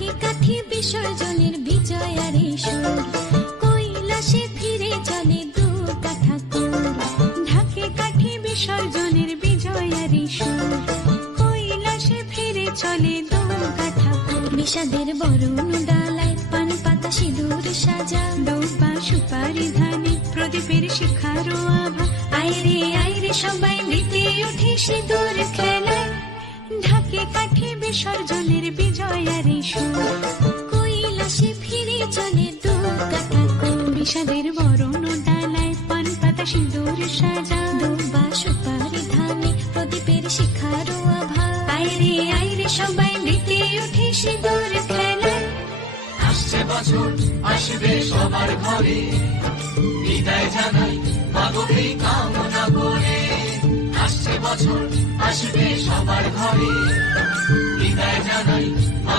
ঢাকে কাঠি বিসর্জনের বিজয়ারে সুর, কৈলাসে ফিরে চলে দু কাঠা কুর। ঢাকে কাঠি বিসর্জনের বিজয়ারে সুর, কৈলাসে ফিরে চলে দু কাঠা কুর। বিষাদের বরণ ডালায় পান পাতা সিঁদুর সাজা, দৌপা সুপারি ধানে প্রদীপের শিখারো আভা। আইরে সবাই মেতে উঠে সিঁদুর খেলায়, ঢাকে কাঠি বিসর্জনের বিজয়ারে সুর, কৈলাসে ফিরে চলে দু কাঠা কুর। বিষাদের বরণ ডালায় পান পাতা সিঁদুর সাজা, দৌপা সুপারি ধানে প্রদীপের শিখারো আভা। আইরে সবাই মেতে উঠে সিঁদুর খেলায়। আসছে বছর আসবে সবার ঘরে, বিদায় জানাই মাগো এই কামনা করে। আসছে বছর আসবে সবার ঘরে, বিদায় জানাই